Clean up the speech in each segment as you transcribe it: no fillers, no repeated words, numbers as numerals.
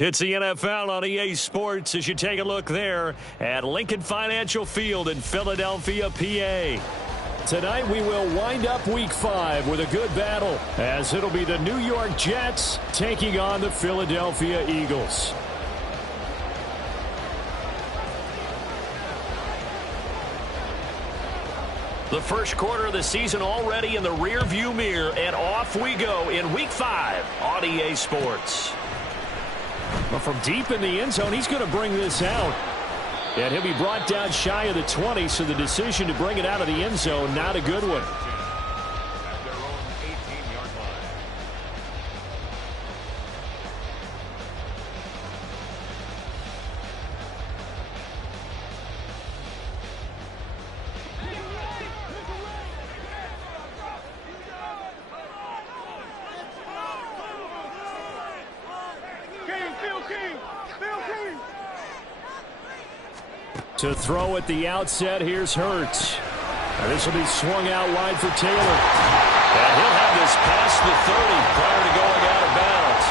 It's the NFL on EA Sports as you take a look there at Lincoln Financial Field in Philadelphia, PA. Tonight we will wind up Week 5 with a good battle as it'll be the New York Jets taking on the Philadelphia Eagles. The first quarter of the season already in the rearview mirror, and off we go in Week 5 on EA Sports. Well, from deep in the end zone, he's going to bring this out. And he'll be brought down shy of the 20, so the decision to bring it out of the end zone, not a good one. To throw at the outset, here's Hurts. This will be swung out wide for Taylor. And he'll have this past the 30 prior to going out of bounds.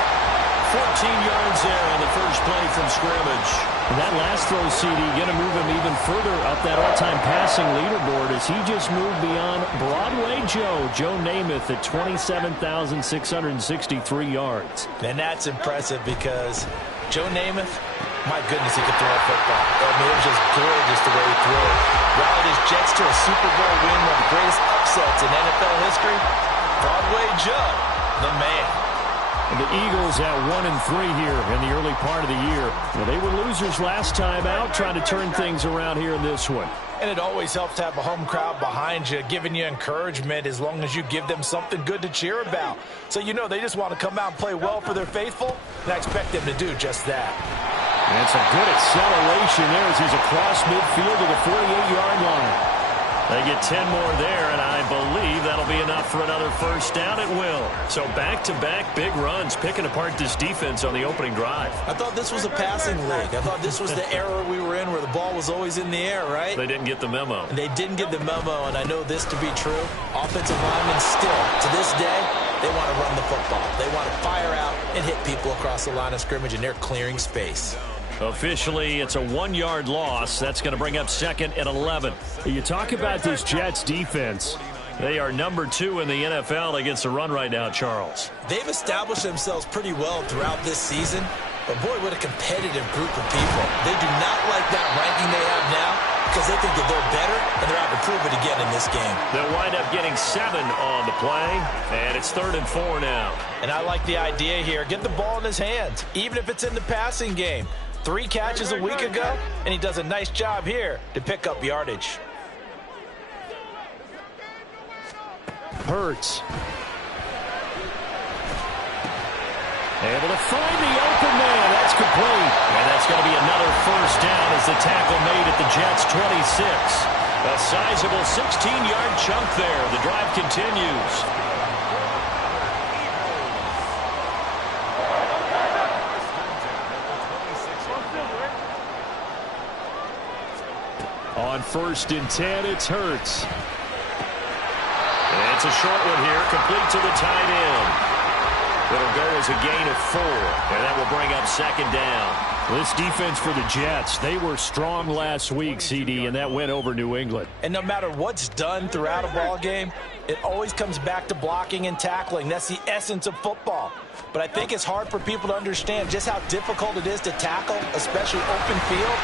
14 yards there on the first play from scrimmage. And that last throw, CD, going to move him even further up that all-time passing leaderboard as he just moved beyond Broadway Joe Namath at 27,663 yards. And that's impressive because Joe Namath, my goodness, he could throw a football. I mean, it was just gorgeous the way he threw it. Rallied his Jets to a Super Bowl win, one of the greatest upsets in NFL history. Broadway Joe, the man. And the Eagles at 1-3 here in the early part of the year. Well, they were losers last time out, trying to turn things around here in this one. And it always helps to have a home crowd behind you, giving you encouragement as long as you give them something good to cheer about. So you know they just want to come out and play well for their faithful, and I expect them to do just that. And some good acceleration there as he's across midfield to the 48-yard line. They get 10 more there, and I believe that'll be enough for another first down. It will. So back-to-back big runs, picking apart this defense on the opening drive. I thought this was a passing league. I thought this was the era we were in where the ball was always in the air, right? They didn't get the memo. And they didn't get the memo, and I know this to be true. Offensive linemen still, to this day, they want to run the football. They want to fire out and hit people across the line of scrimmage, and they're clearing space. Officially, it's a 1-yard loss. That's going to bring up 2nd and 11. You talk about this Jets defense. They are number 2 in the NFL against the run right now, Charles. They've established themselves pretty well throughout this season. But, boy, what a competitive group of people. They do not like that ranking they have now because they think that they're better, and they're out to prove it again in this game. They'll wind up getting 7 on the play, and it's 3rd and 4 now. And I like the idea here. Get the ball in his hands, even if it's in the passing game. 3 catches a week ago, and he does a nice job here to pick up yardage. Hurts. Able to find the open man. That's complete. And that's going to be another first down as the tackle made at the Jets' 26. A sizable 16-yard chunk there. The drive continues. On 1st and 10, it's Hurts. And it's a short one here, complete to the tight end. It'll go as a gain of 4, and that will bring up 2nd down. This defense for the Jets, they were strong last week, CD, and that went over New England. And no matter what's done throughout a ball game, it always comes back to blocking and tackling. That's the essence of football. But I think it's hard for people to understand just how difficult it is to tackle, especially open field.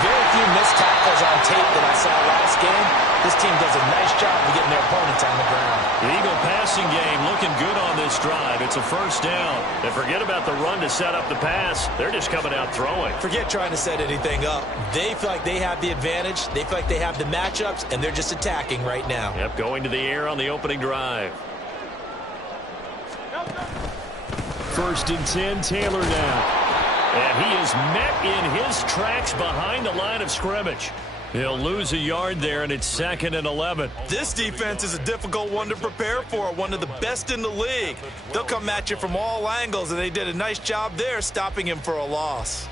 Very few missed tackles on tape that I saw last game. This team does a nice job of getting their opponents on the ground. The Eagle passing game looking good on this drive. It's a first down. And forget about the run to set up the pass. They're just coming out throwing. Forget trying to set anything up. They feel like they have the advantage. They feel like they have the matchups, and they're just attacking right now. Yep, going to the air on the opening drive. 1st and 10, Taylor now. And he is met in his tracks behind the line of scrimmage. He'll lose a yard there, and it's 2nd and 11. This defense is a difficult one to prepare for, one of the best in the league. They'll come at you from all angles, and they did a nice job there stopping him for a loss.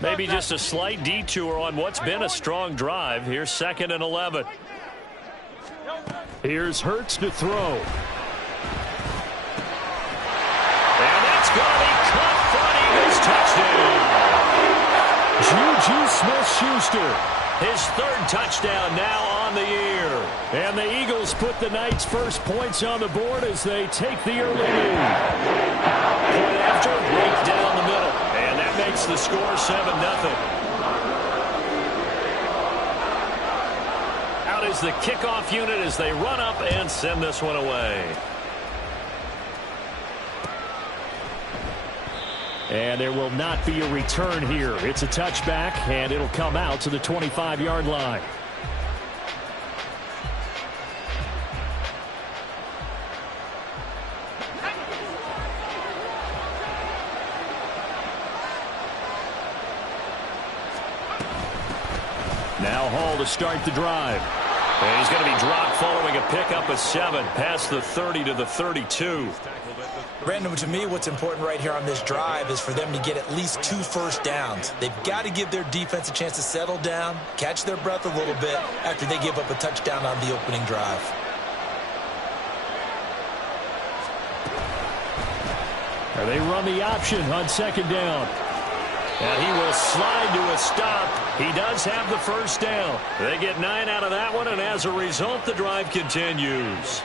Maybe just a slight detour on what's been a strong drive. Here's 2nd and 11. Here's Hurts to throw. And going to be caught front. Eagles touchdown. Juju Smith-Schuster, his third touchdown now on the year. And the Eagles put the Knights' first points on the board as they take the early lead. Point after, right down the middle. And that makes the score 7-0. Out is the kickoff unit as they run up and send this one away. And there will not be a return here. It's a touchback, and it'll come out to the 25-yard line. Now Hall to start the drive. And he's going to be dropped following a pickup of 7 past the 30 to the 32. Brandon, to me, what's important right here on this drive is for them to get at least 2 first downs. They've got to give their defense a chance to settle down, catch their breath a little bit after they give up a touchdown on the opening drive. Or they run the option on second down. And he will slide to a stop. He does have the first down. They get 9 out of that one, and as a result, the drive continues.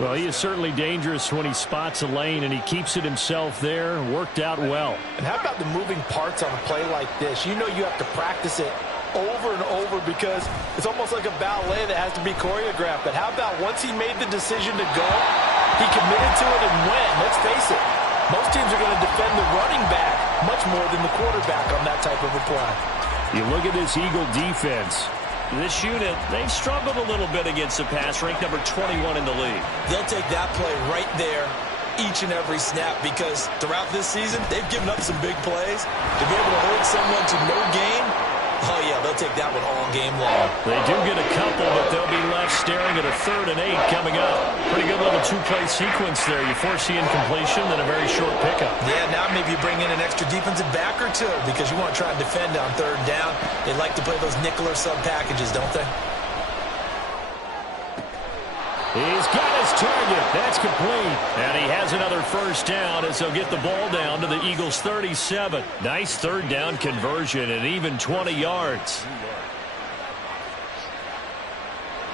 Well, he is certainly dangerous when he spots a lane, and he keeps it himself there. Worked out well. And how about the moving parts on a play like this? You know you have to practice it over and over because it's almost like a ballet that has to be choreographed. But how about once he made the decision to go, he committed to it and went. Let's face it, most teams are going to defend the running back much more than the quarterback on that type of a play. You look at this Eagle defense. This unit, they've struggled a little bit against the pass, ranked number 21 in the league. They'll take that play right there each and every snap because throughout this season, they've given up some big plays. To be able to hold someone to no gain, oh, yeah, they'll take that one all game long. They do get a couple, but they'll be left staring at a 3rd and 8 coming up. Pretty good little 2-play sequence there. You force the incompletion, then a very short pickup. Yeah, now maybe you bring in an extra defensive back or 2 because you want to try and defend on 3rd down. They like to play those nickel or sub packages, don't they? He's got his target. That's complete. And he has another first down as they'll get the ball down to the Eagles' 37. Nice 3rd down conversion and even 20 yards.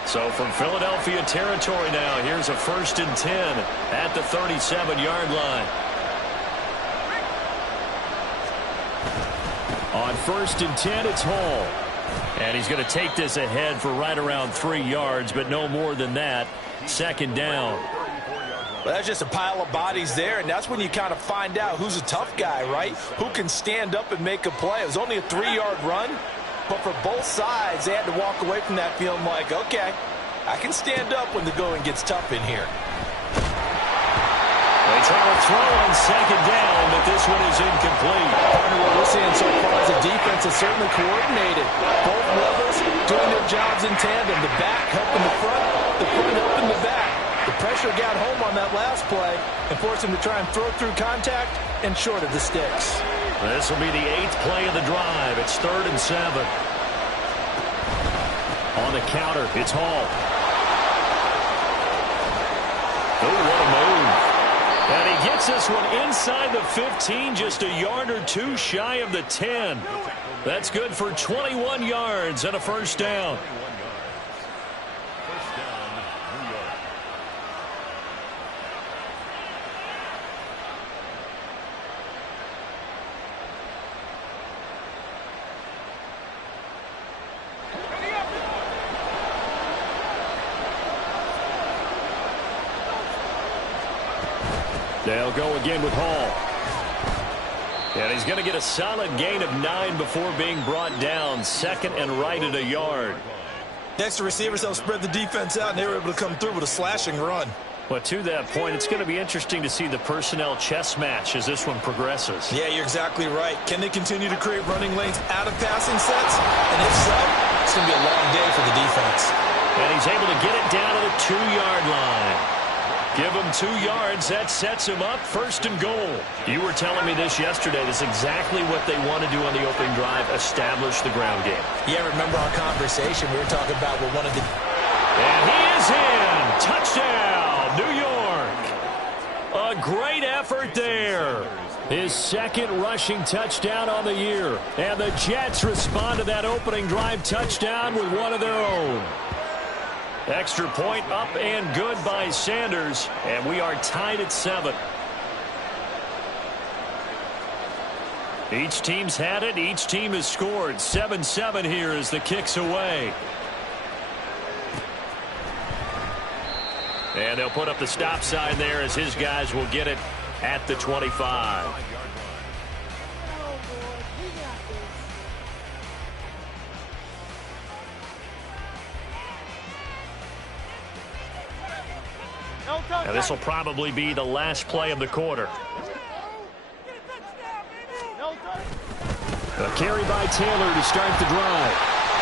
So from Philadelphia territory now, here's a 1st and 10 at the 37-yard line. On 1st and 10, it's Hall. And he's going to take this ahead for right around 3 yards, but no more than that. 2nd down. Well, that's just a pile of bodies there, and that's when you kind of find out who's a tough guy, right? Who can stand up and make a play. It was only a 3-yard run, but for both sides, they had to walk away from that feeling like, okay, I can stand up when the going gets tough in here. They try to throw on 2nd down, but this one is incomplete. Partner, what we're seeing so far is the defense is certainly coordinated. Both levels doing their jobs in tandem. The back helping the front helping the back. The pressure got home on that last play and forced him to try and throw through contact and short of the sticks. This will be the 8th play of the drive. It's 3rd and 7. On the counter, it's Hall. Oh, what a move. And he gets this one inside the 15, just a yard or 2 shy of the 10. That's good for 21 yards and a first down. They'll go again with Hall. And he's going to get a solid gain of 9 before being brought down. 2nd and right at a yard. Next, the receivers help spread the defense out, and they were able to come through with a slashing run. But to that point, it's going to be interesting to see the personnel chess match as this one progresses. Yeah, you're exactly right. Can they continue to create running lanes out of passing sets? And if so, it's going to be a long day for the defense. And he's able to get it down to the 2-yard line. Give him 2 yards. That sets him up 1st and goal. You were telling me this yesterday. This is exactly what they want to do on the opening drive, establish the ground game. Yeah, remember our conversation. We were talking about what one of the... And he is in. Touchdown, New York. A great effort there. His second rushing touchdown on the year. And the Jets respond to that opening drive touchdown with one of their own. Extra point up and good by Sanders. And we are tied at 7. Each team's had it. Each team has scored. 7-7 here as the kick's away. And they'll put up the stop sign there as his guys will get it at the 25. Now this will probably be the last play of the quarter. A carry by Taylor to start the drive.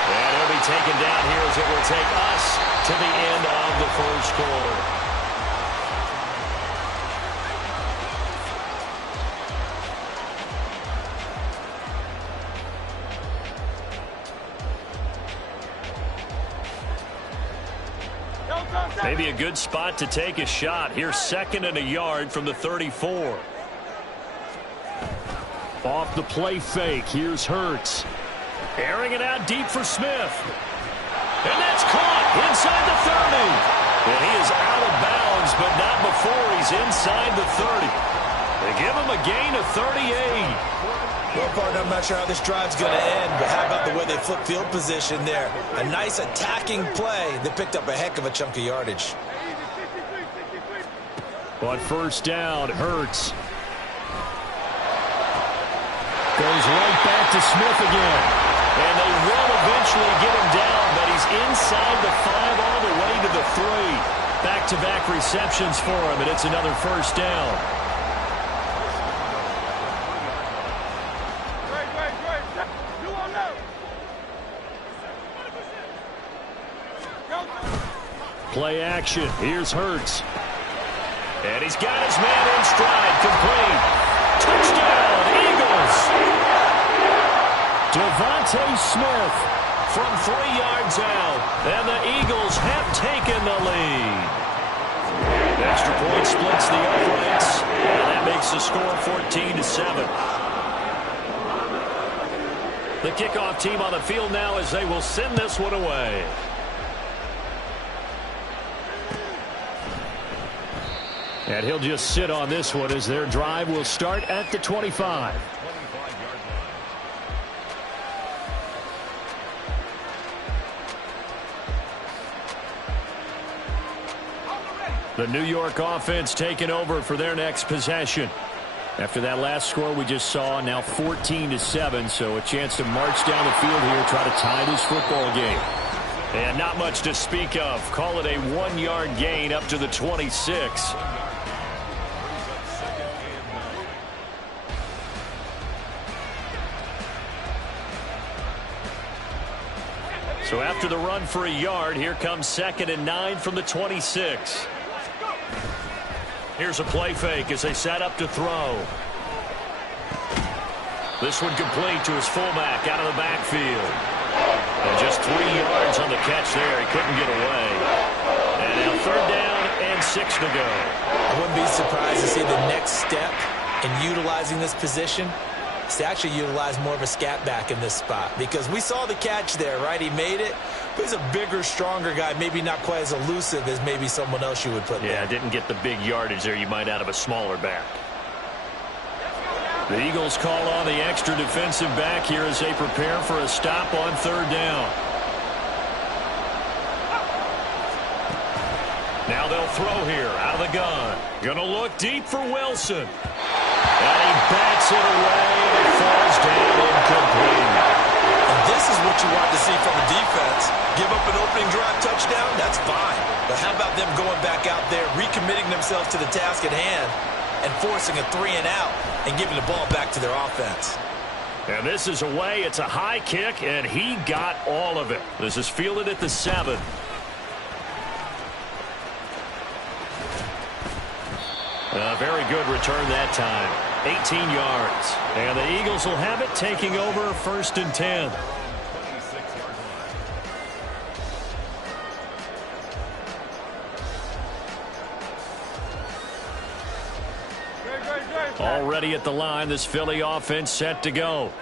And it'll be taken down here as it will take us to the end of the first quarter. Maybe a good spot to take a shot. Here's 2nd and a yard from the 34. Off the play fake. Here's Hurts. Airing it out deep for Smith. And that's caught inside the 30. And he is out of bounds, but not before he's inside the 30. They give him a gain of 38. Well, partner, I'm not sure how this drive's going to end, but how about the way they flip field position there? A nice attacking play that picked up a heck of a chunk of yardage. On first down, Hurts. Goes right back to Smith again. And they will eventually get him down, but he's inside the 5 all the way to the 3. Back-to-back receptions for him, and it's another first down. Play action. Here's Hurts. And he's got his man in stride. Complete. Touchdown, Eagles. Devontae Smith from 3 yards out. And the Eagles have taken the lead. Extra point splits the uprights. And that makes the score 14-7. The kickoff team on the field now as they will send this one away. And he'll just sit on this one as their drive will start at the 25. The New York offense taking over for their next possession. After that last score we just saw, now 14-7, so a chance to march down the field here, try to tie this football game. And not much to speak of. Call it a 1-yard gain up to the 26. So after the run for a yard, here comes 2nd and 9 from the 26. Here's a play fake as they set up to throw. This one complete to his fullback out of the backfield. And just 3 yards on the catch there. He couldn't get away. And now 3rd down and 6 to go. I wouldn't be surprised to see the next step in utilizing this position is to actually utilize more of a scat back in this spot, because we saw the catch there, right? He made it, but he's a bigger, stronger guy, maybe not quite as elusive as maybe someone else you would put there. Yeah, didn't get the big yardage there you might out of a smaller back. The Eagles call on the extra defensive back here as they prepare for a stop on 3rd down. Now they'll throw here out of the gun. Gonna look deep for Wilson. And he bats it away, and it falls down incomplete. And this is what you want to see from a defense. Give up an opening drive touchdown, that's fine. But how about them going back out there, recommitting themselves to the task at hand, and forcing a 3 and out, and giving the ball back to their offense. And this is away. It's a high kick, and he got all of it. This is fielded at the 7. A very good return that time. 18 yards. And the Eagles will have it, taking over 1st and 10. Already at the line, this Philly offense set to go.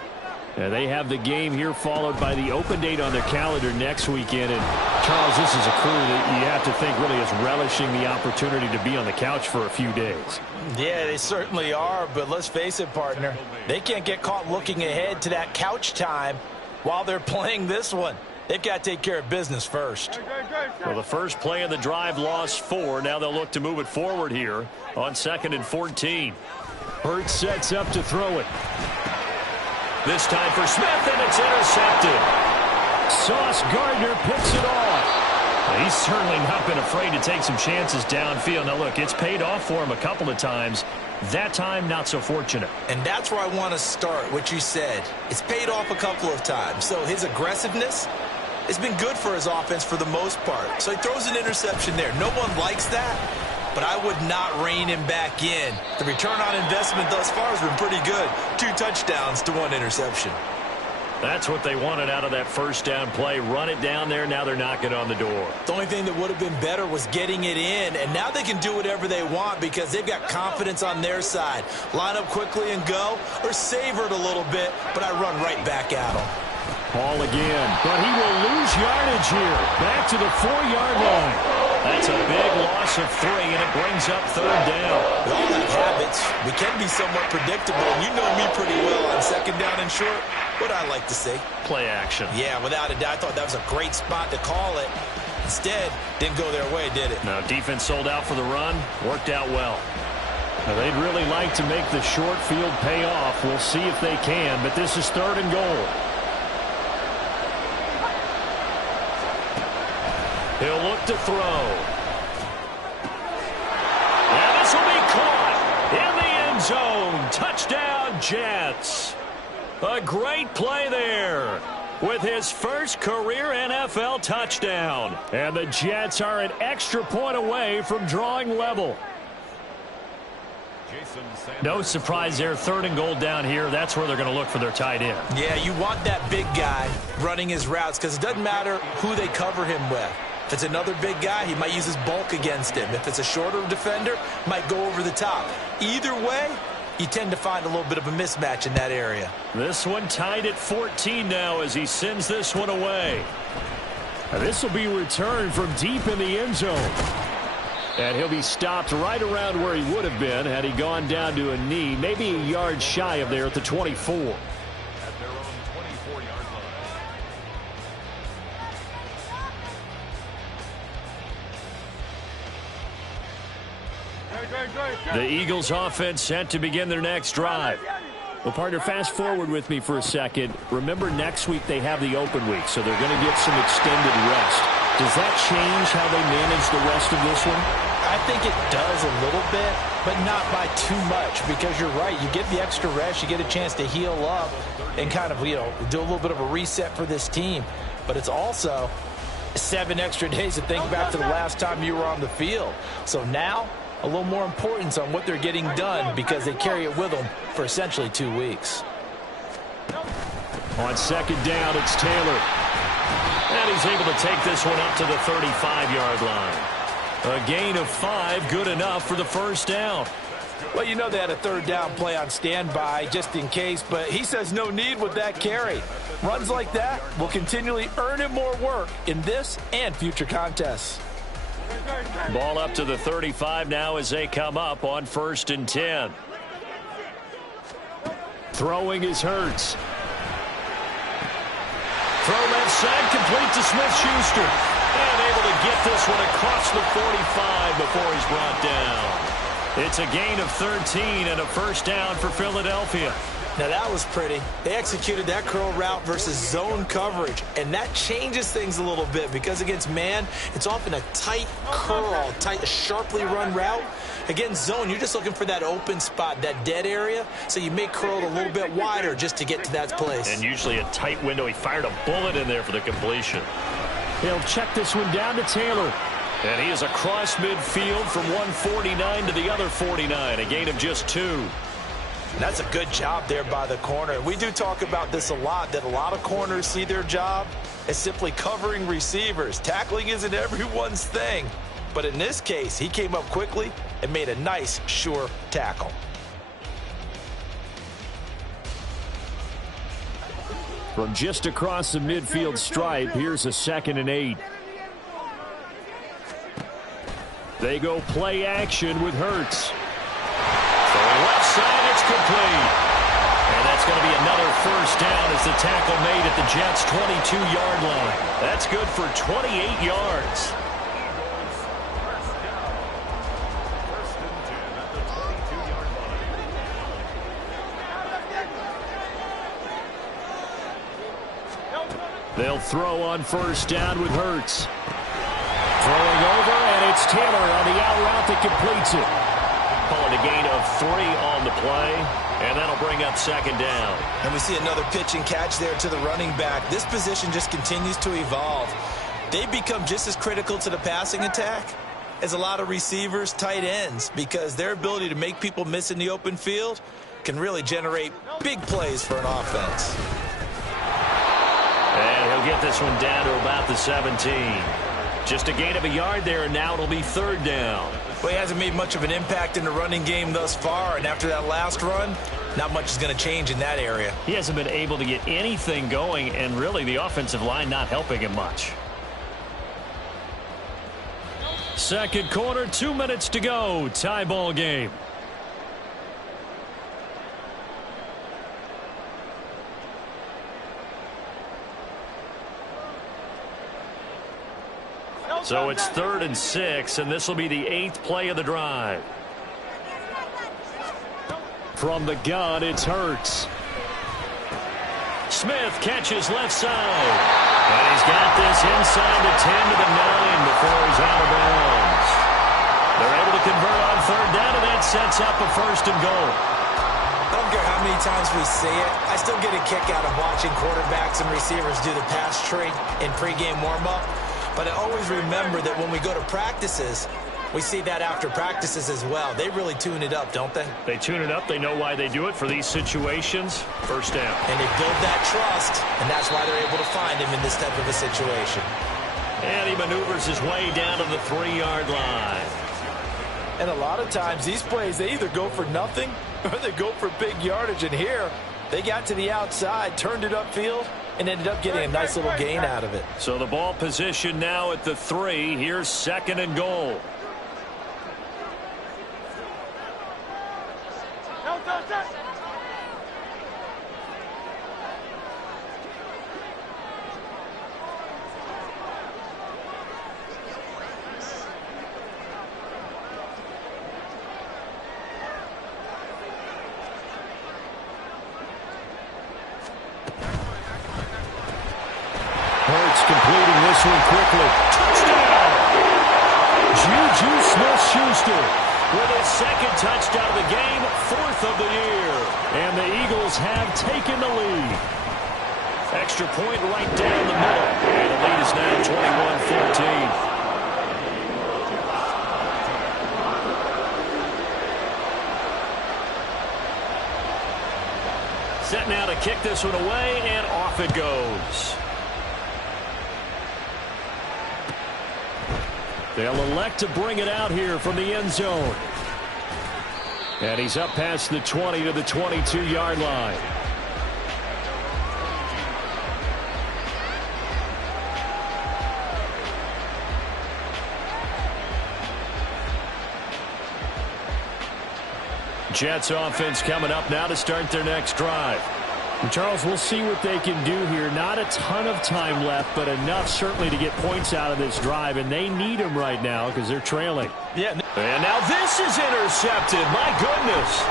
And they have the game here followed by the open date on their calendar next weekend. And, Charles, this is a crew that you have to think really is relishing the opportunity to be on the couch for a few days. Yeah, they certainly are. But let's face it, partner, they can't get caught looking ahead to that couch time while they're playing this one. They've got to take care of business first. Well, the first play of the drive lost 4. Now they'll look to move it forward here on 2nd and 14. Hurts sets up to throw it. This time for Smith, and it's intercepted. Sauce Gardner picks it off. He's certainly not been afraid to take some chances downfield. Now, look, it's paid off for him a couple of times. That time, not so fortunate. And that's where I want to start, what you said. It's paid off a couple of times. So his aggressiveness has been good for his offense for the most part. So he throws an interception there. No one likes that, but I would not rein him back in. The return on investment thus far has been pretty good. 2 touchdowns to 1 interception. That's what they wanted out of that first down play. Run it down there. Now they're knocking on the door. The only thing that would have been better was getting it in, and now they can do whatever they want because they've got confidence on their side. Line up quickly and go, or savor it a little bit, but I run right back at them. Ball again, but he will lose yardage here. Back to the 4-yard line. That's a big loss of 3, and it brings up 3rd down. We all have habits. We can be somewhat predictable, and you know me pretty well on 2nd down and short. What I like to say. Play action. Yeah, without a doubt. I thought that was a great spot to call it. Instead, didn't go their way, did it? Now, defense sold out for the run. Worked out well. Now, they'd really like to make the short field pay off. We'll see if they can, but this is 3rd and goal. He'll look to throw. And this will be caught in the end zone. Touchdown, Jets. A great play there with his first career NFL touchdown. And the Jets are an extra point away from drawing level. No surprise there. 3rd and goal down here. That's where they're going to look for their tight end. Yeah, you want that big guy running his routes because it doesn't matter who they cover him with. If it's another big guy, he might use his bulk against him. If it's a shorter defender, might go over the top. Either way, you tend to find a little bit of a mismatch in that area. This one tied at 14 now as he sends this one away. And this will be returned from deep in the end zone. And he'll be stopped right around where he would have been had he gone down to a knee, maybe a yard shy of there at the 24. The Eagles offense set to begin their next drive. Well, partner, fast forward with me for a second. Remember, next week they have the open week, so they're going to get some extended rest. Does that change how they manage the rest of this one? I think it does a little bit, but not by too much, because you're right. You get the extra rest, you get a chance to heal up and kind of, do a little bit of a reset for this team. But it's also 7 extra days to think back to the last time you were on the field. So now, a little more importance on what they're getting done because they carry it with them for essentially 2 weeks. On 2nd down, it's Taylor. And he's able to take this one up to the 35-yard line. A gain of 5, good enough for the first down. Well, they had a 3rd down play on standby just in case, but he says no need with that carry. Runs like that will continually earn him more work in this and future contests. Ball up to the 35 now as they come up on 1st and 10. Throwing is Hurts. Throw left side, complete to Smith-Schuster. And able to get this one across the 45 before he's brought down. It's a gain of 13 and a first down for Philadelphia. Now that was pretty. They executed that curl route versus zone coverage, and that changes things a little bit because against man, it's often a tight curl, a sharply run route. Against zone, you're just looking for that open spot, that dead area, so you make curl a little bit wider just to get to that place. And usually a tight window. He fired a bullet in there for the completion. He'll check this one down to Taylor. And he is across midfield from 149 to the other 49, a gain of just 2. That's a good job there by the corner. We do talk about this a lot, that a lot of corners see their job as simply covering receivers. Tackling isn't everyone's thing. But in this case, he came up quickly and made a nice, sure tackle. From just across the midfield stripe, here's a 2nd and 8. They go play action with Hurts. Throwing left side, it's complete. And that's going to be another first down as the tackle made at the Jets' 22-yard line. That's good for 28 yards. They'll throw on first down with Hurts. Throwing over, and it's Taylor on the out route that completes it. Calling a gain of 3 on the play, and that'll bring up 2nd down. And we see another pitch and catch there to the running back. This position just continues to evolve. They become just as critical to the passing attack as a lot of receivers, tight ends, because their ability to make people miss in the open field can really generate big plays for an offense. And he'll get this one down to about the 17. Just a gain of a yard there, and now it'll be 3rd down. Well, he hasn't made much of an impact in the running game thus far, and after that last run, not much is going to change in that area. He hasn't been able to get anything going, and really the offensive line not helping him much. 2nd quarter, 2 minutes to go. Tie ball game. So it's 3rd and 6, and this will be the 8th play of the drive. From the gun, it's Hurts. Smith catches left side. And he's got this inside the 10 to the 9 before he's out of bounds. They're able to convert on 3rd down, and that sets up a 1st and goal. I don't care how many times we see it. I still get a kick out of watching quarterbacks and receivers do the pass tree in pregame warm-up. But I always remember that when we go to practices, we see that after practices as well. They really tune it up, don't they? They tune it up. They know why they do it for these situations. 1st down. And they build that trust, and that's why they're able to find him in this type of a situation. And he maneuvers his way down to the 3-yard line. And a lot of times, these plays, they either go for nothing or they go for big yardage. And here, they got to the outside, turned it upfield, and ended up getting a nice little gain out of it. So the ball position now at the 3. Here's 2nd and goal. Completing this one quickly. Touchdown! Juju Smith-Schuster with his 2nd touchdown of the game, 4th of the year. And the Eagles have taken the lead. Extra point right down the middle. And the lead is now 21-14. Set now to kick this one away, and off it goes. They'll elect to bring it out here from the end zone. And he's up past the 20 to the 22-yard line. Jets offense coming up now to start their next drive. And Charles, we'll see what they can do here. Not a ton of time left, but enough certainly to get points out of this drive, and they need them right now because they're trailing. Yeah. And now this is intercepted. My goodness.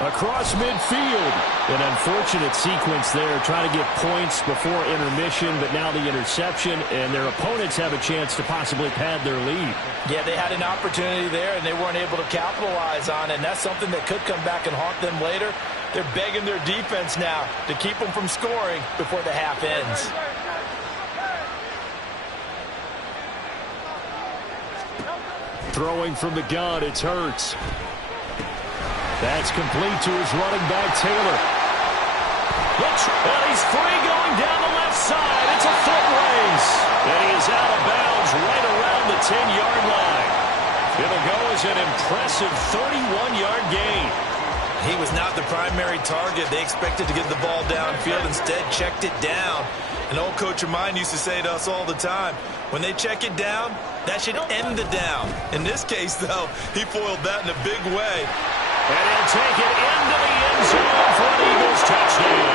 Across midfield. An unfortunate sequence there, trying to get points before intermission, but now the interception, and their opponents have a chance to possibly pad their lead. Yeah, they had an opportunity there, and they weren't able to capitalize on it, and that's something that could come back and haunt them later. They're begging their defense now to keep them from scoring before the half ends. Throwing from the gun, it's Hurts. That's complete to his running back, Taylor. And he's free going down the left side. It's a foot race. And he is out of bounds right around the 10-yard line. It'll go as an impressive 31-yard gain. He was not the primary target. They expected to get the ball downfield. Instead, checked it down. An old coach of mine used to say to us all the time, when they check it down, that should end the down. In this case, though, he foiled that in a big way. And he'll take it into the end zone for an Eagles touchdown.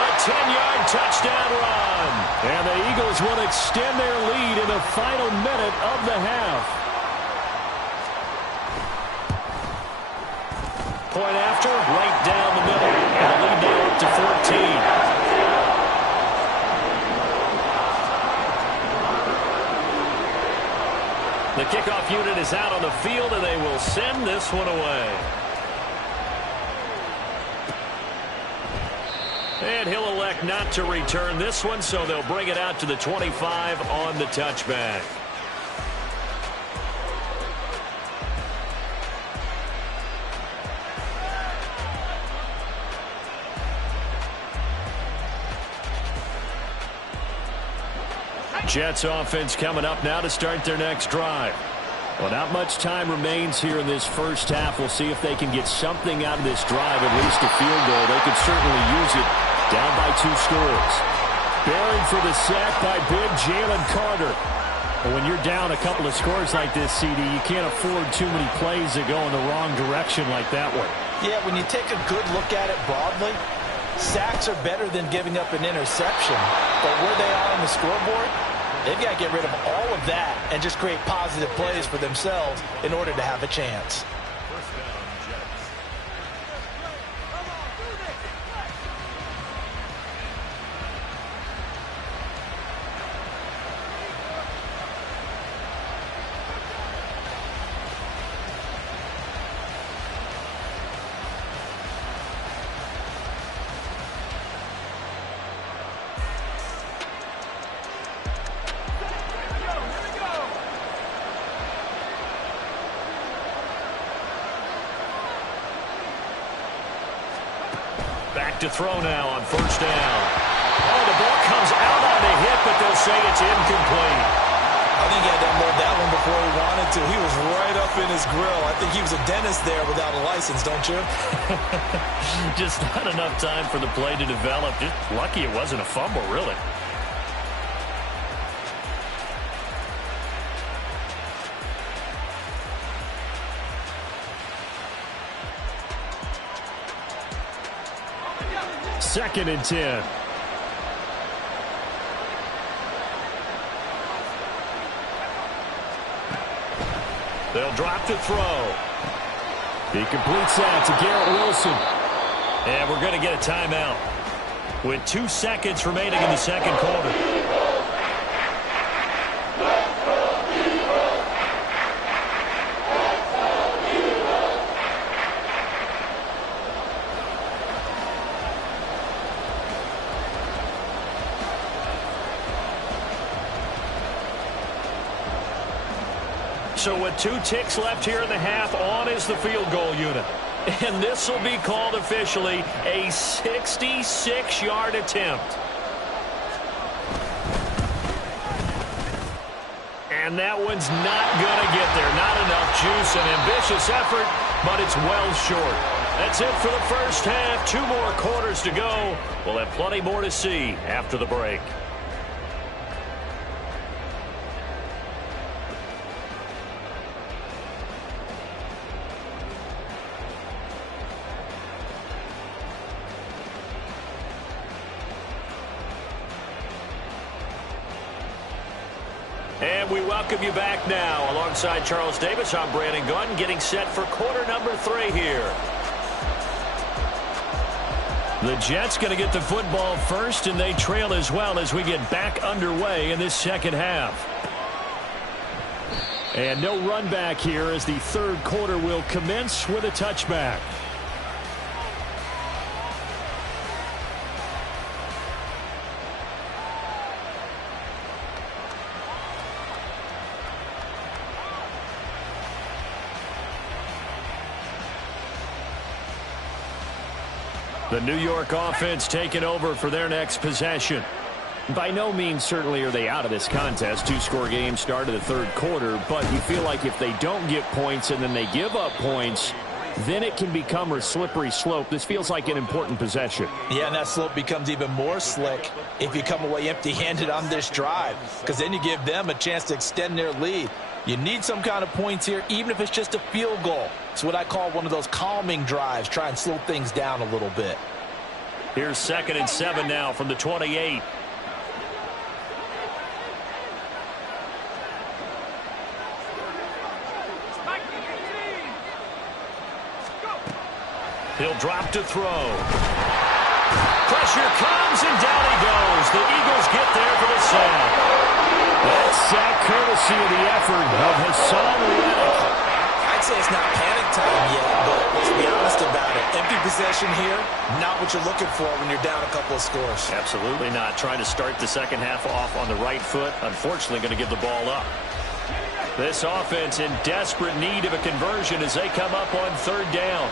A 10-yard touchdown run. And the Eagles will extend their lead in the final minute of the half. Point after, right down the middle. And the lead now up to 14. The kickoff unit is out on the field, and they will send this one away. And he'll elect not to return this one, so they'll bring it out to the 25 on the touchback. Jets offense coming up now to start their next drive. Well, not much time remains here in this first half. We'll see if they can get something out of this drive, at least a field goal. They could certainly use it down by 2 scores. Buried for the sack by big Jalen Carter. But when you're down a couple of scores like this, CD, you can't afford too many plays that go in the wrong direction like that one. Yeah, when you take a good look at it broadly, sacks are better than giving up an interception. But where they are on the scoreboard, they've got to get rid of all of that and just create positive plays for themselves in order to have a chance. Back to throw now on first down. Oh, the ball comes out on the hit, but they'll say it's incomplete. I think he had to unload that one before he wanted to. He was right up in his grill. I think he was a dentist there without a license, don't you? Just not enough time for the play to develop. Just lucky it wasn't a fumble, really. Second and 10. They'll drop to throw. He completes that to Garrett Wilson. And we're going to get a timeout with 2 seconds remaining in the second quarter. So with 2 ticks left here in the half, on is the field goal unit. And this will be called officially a 66-yard attempt. And that one's not going to get there. Not enough juice, an ambitious effort, but it's well short. That's it for the first half. 2 more quarters to go. We'll have plenty more to see after the break. And we welcome you back now. Alongside Charles Davis, I'm Brandon Gunn, getting set for quarter number 3 here. The Jets going to get the football first, and they trail as well as we get back underway in this second half. And no run back here as the third quarter will commence with a touchback. The New York offense taking over for their next possession. By no means certainly are they out of this contest. 2-score game start of the third quarter, but you feel like if they don't get points and then they give up points, then it can become a slippery slope. This feels like an important possession. Yeah, and that slope becomes even more slick if you come away empty-handed on this drive, because then you give them a chance to extend their lead. You need some kind of points here, even if it's just a field goal. It's what I call one of those calming drives. Try and slow things down a little bit. Here's 2nd and 7 now from the 28. He'll drop to throw. Pressure comes, and down he goes. The Eagles get there for the sack. That sack courtesy of the effort of Hassan Reddick. I'd say it's not panic time yet, but let's be honest about it. Empty possession here, not what you're looking for when you're down a couple of scores. Absolutely not. Trying to start the second half off on the right foot. Unfortunately, going to give the ball up. This offense in desperate need of a conversion as they come up on 3rd down.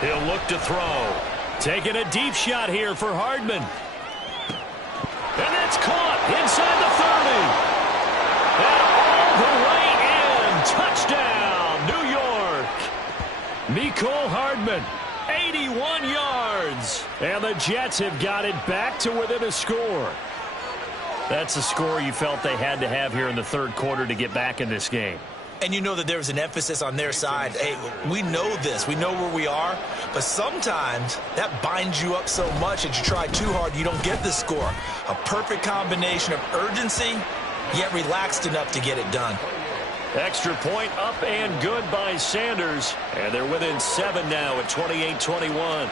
He'll look to throw. Taking a deep shot here for Hardman. And that's caught inside the 30. And all the way in. Touchdown, New York. Mecole Hardman, 81 yards. And the Jets have got it back to within a score. That's a score you felt they had to have here in the 3rd quarter to get back in this game. And you know that there's an emphasis on their side. Hey, we know this. We know where we are. But sometimes that binds you up so much that you try too hard, you don't get the score. A perfect combination of urgency, yet relaxed enough to get it done. Extra point up and good by Sanders. And they're within 7 now at 28-21.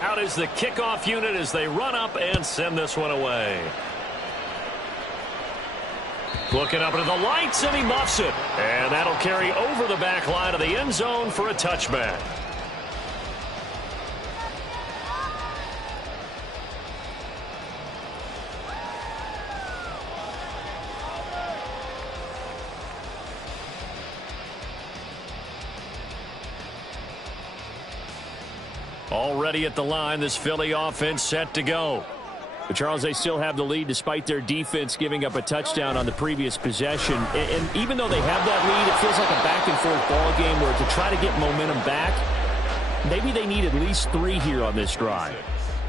Out is the kickoff unit as they run up and send this one away. Looking up into the lights, and he muffs it. And that'll carry over the back line of the end zone for a touchback. Already at the line, this Philly offense set to go. But Charles, they still have the lead despite their defense giving up a touchdown on the previous possession. And even though they have that lead, it feels like a back-and-forth ball game where to try to get momentum back, maybe they need at least 3 here on this drive.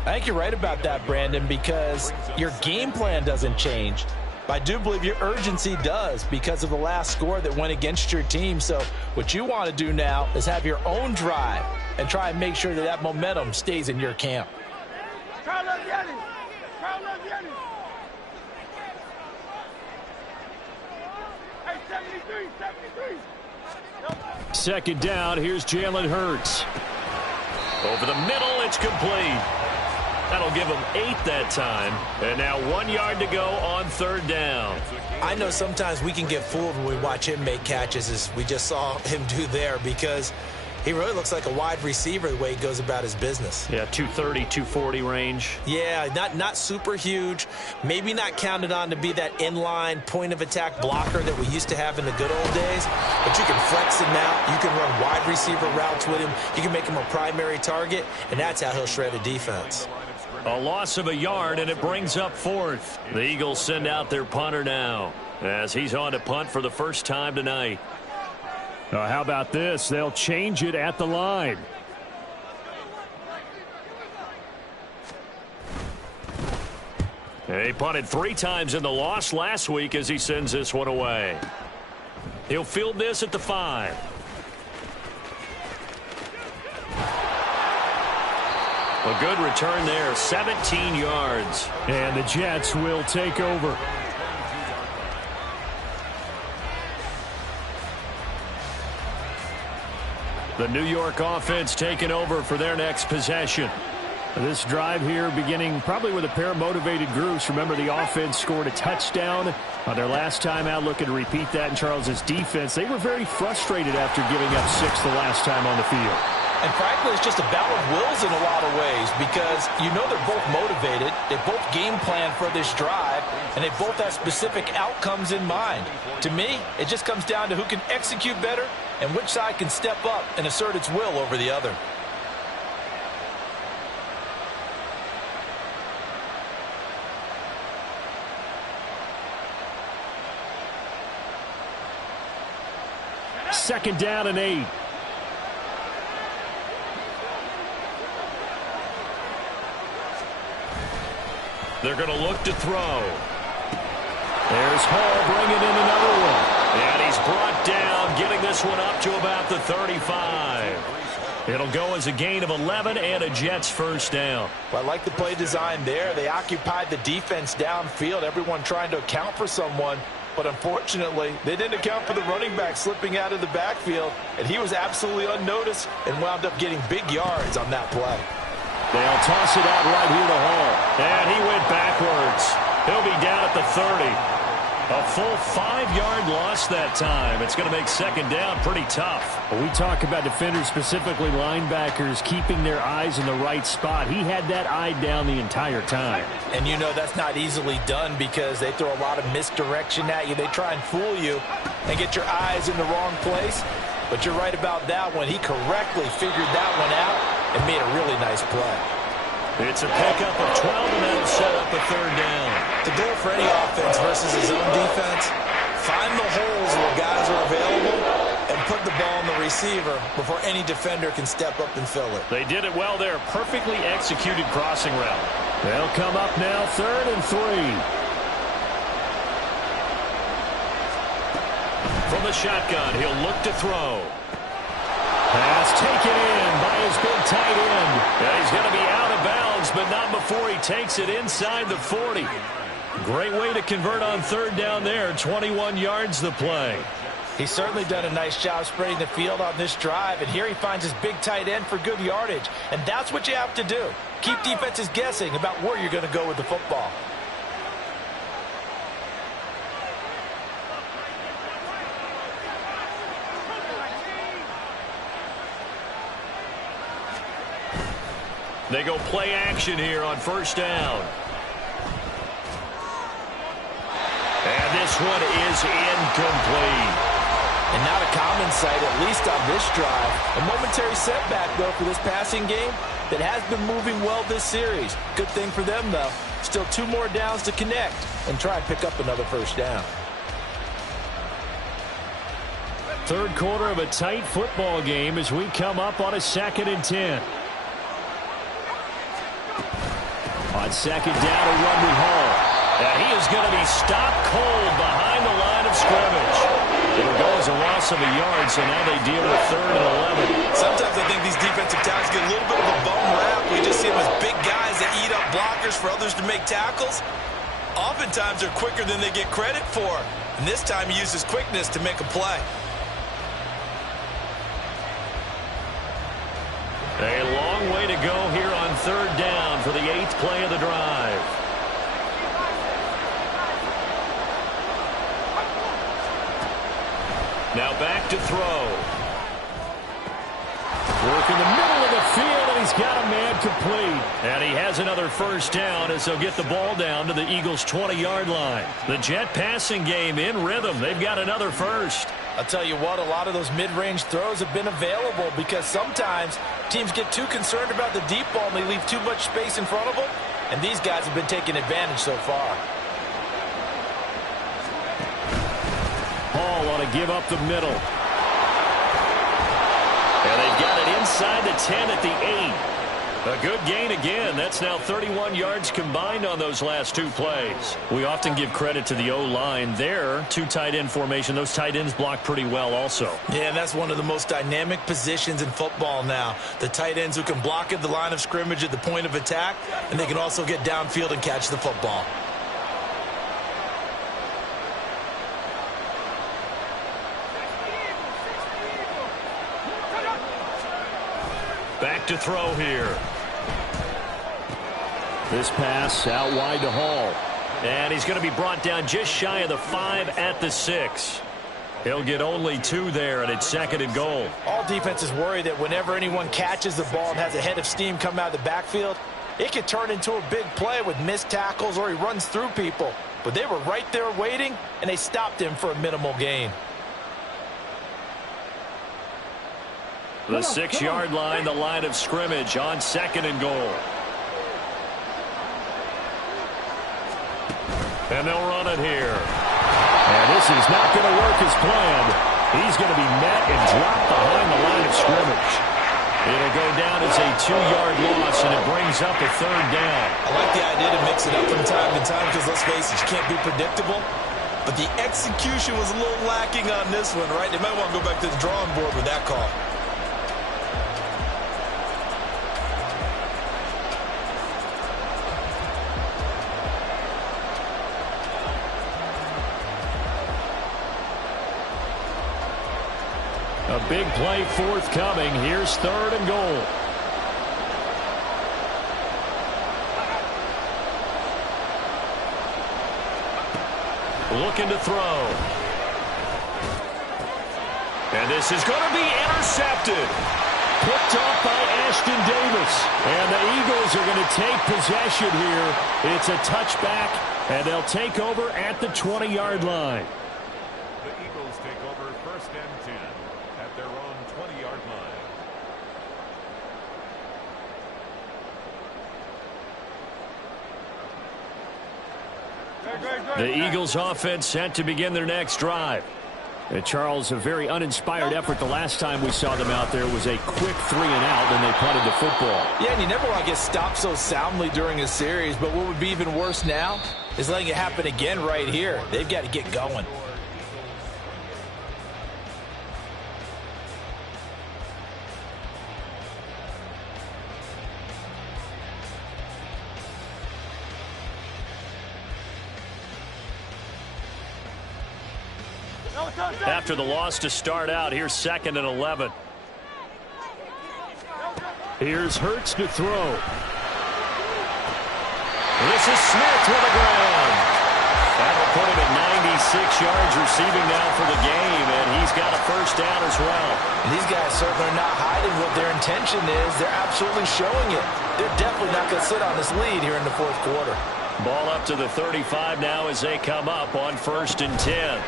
I think you're right about that, Brandon, because your game plan doesn't change. But I do believe your urgency does because of the last score that went against your team. So what you want to do now is have your own drive and try and make sure that that momentum stays in your camp. Second down, here's Jalen Hurts. Over the middle, it's complete. That'll give him 8 that time. And now 1 yard to go on 3rd down. I know sometimes we can get fooled when we watch him make catches, as we just saw him do there, because he really looks like a wide receiver the way he goes about his business. Yeah, 230, 240 range. Yeah, not super huge. Maybe not counted on to be that inline point-of-attack blocker that we used to have in the good old days. But you can flex him out. You can run wide receiver routes with him. You can make him a primary target, and that's how he'll shred a defense. A loss of a yard, and it brings up 4th. The Eagles send out their punter now as he's on to punt for the first time tonight. How about this? They'll change it at the line. He punted 3 times in the loss last week as he sends this one away. He'll field this at the 5. A good return there, 17 yards. And the Jets will take over. The New York offense taking over for their next possession. This drive here beginning probably with a pair of motivated groups. Remember, the offense scored a touchdown on their last time out. Looking to repeat that in Charles's defense. They were very frustrated after giving up 6 the last time on the field. And frankly, it's just a battle of wills in a lot of ways, because you know they're both motivated. They both game plan for this drive, and they both have specific outcomes in mind. To me, it just comes down to who can execute better and which side can step up and assert its will over the other. 2nd down and 8. They're going to look to throw. There's Hall bringing in another one. And he's brought down, getting this one up to about the 35. It'll go as a gain of 11 and a Jets first down. Well, I like the play design there. They occupied the defense downfield, everyone trying to account for someone. But unfortunately, they didn't account for the running back slipping out of the backfield. And he was absolutely unnoticed and wound up getting big yards on that play. They'll toss it out right here to Hall. And he went backwards. He'll be down at the 30. A full 5-yard loss that time. It's going to make 2nd down pretty tough. Well, we talk about defenders, specifically linebackers, keeping their eyes in the right spot. He had that eye down the entire time. And you know that's not easily done because they throw a lot of misdirection at you. They try and fool you and get your eyes in the wrong place. But you're right about that one. He correctly figured that one out and made a really nice play. It's a pickup of 12, and that'll set up a 3rd down. The goal for any offense versus his own defense, find the holes where guys are available and put the ball on the receiver before any defender can step up and fill it. They did it well there. Perfectly executed crossing route. They'll come up now 3rd and 3. From the shotgun, he'll look to throw. Pass taken in by his big tight end. Yeah, he's going to be out of bounds, but not before he takes it inside the 40. Great way to convert on 3rd down there. 21 yards the play. He's certainly done a nice job spreading the field on this drive, and here he finds his big tight end for good yardage. And that's what you have to do. Keep defenses guessing about where you're going to go with the football. They go play action here on 1st down. And this one is incomplete. And not a common sight, at least on this drive. A momentary setback, though, for this passing game that has been moving well this series. Good thing for them, though. Still 2 more downs to connect and try and pick up another 1st down. 3rd quarter of a tight football game as we come up on a 2nd and 10. On 2nd down, a run with Hall. And he is going to be stopped cold behind the line of scrimmage. It'll go as a loss of a yard, so now they deal with 3rd and 11. Sometimes I think these defensive tackles get a little bit of a bum rap. We just see them as big guys that eat up blockers for others to make tackles. Oftentimes they're quicker than they get credit for. And this time he uses quickness to make a play. A long way to go here on 3rd down for the 8th play of the drive. Now back to throw. Work in the middle of the field, and he's got a man complete. And he has another 1st down as they'll get the ball down to the Eagles' 20-yard line. The Jet passing game in rhythm. They've got another 1st. I'll tell you what, a lot of those mid-range throws have been available because sometimes teams get too concerned about the deep ball and they leave too much space in front of them. And these guys have been taking advantage so far. Hall ought to give up the middle. And they've got it inside the 10 at the 8. A good gain again. That's now 31 yards combined on those last 2 plays. We often give credit to the O-line there. 2 tight end formation. Those tight ends block pretty well also. Yeah, and that's one of the most dynamic positions in football now. The tight ends who can block at the line of scrimmage at the point of attack, and they can also get downfield and catch the football. Back to throw here. This pass out wide to Hall. And he's going to be brought down just shy of the 5 at the 6. He'll get only 2 there, and it's 2nd and goal. All defenses worry that whenever anyone catches the ball and has a head of steam come out of the backfield, it could turn into a big play with missed tackles or he runs through people. But they were right there waiting, and they stopped him for a minimal gain. The 6-yard line, the line of scrimmage on 2nd and goal. And they'll run it here. And this is not going to work as planned. He's going to be met and dropped behind the line of scrimmage. It'll go down as a 2-yard loss, and it brings up a 3rd down. I like the idea to mix it up from time to time because, let's face it, you can't be predictable. But the execution was a little lacking on this one, right? They might want to go back to the drawing board with that call. A big play forthcoming. Here's 3rd and goal. Looking to throw. And this is going to be intercepted. Picked off by Ashton Davis. And the Eagles are going to take possession here. It's a touchback, and they'll take over at the 20-yard line. The Eagles take over 1st and 10 at their own 20-yard line. The Eagles offense set to begin their next drive. And Charles, a very uninspired effort the last time we saw them out there was a quick 3 and out, and they punted the football. Yeah, and you never want to get stopped so soundly during a series, but what would be even worse now is letting it happen again right here. They've got to get going. After the loss to start out, here's 2nd and 11. Here's Hurts to throw. This is Smith with a grab. That'll put him at 96 yards receiving now for the game, and he's got a 1st down as well. And these guys certainly are not hiding what their intention is. They're absolutely showing it. They're definitely not going to sit on this lead here in the 4th quarter. Ball up to the 35 now as they come up on 1st and 10.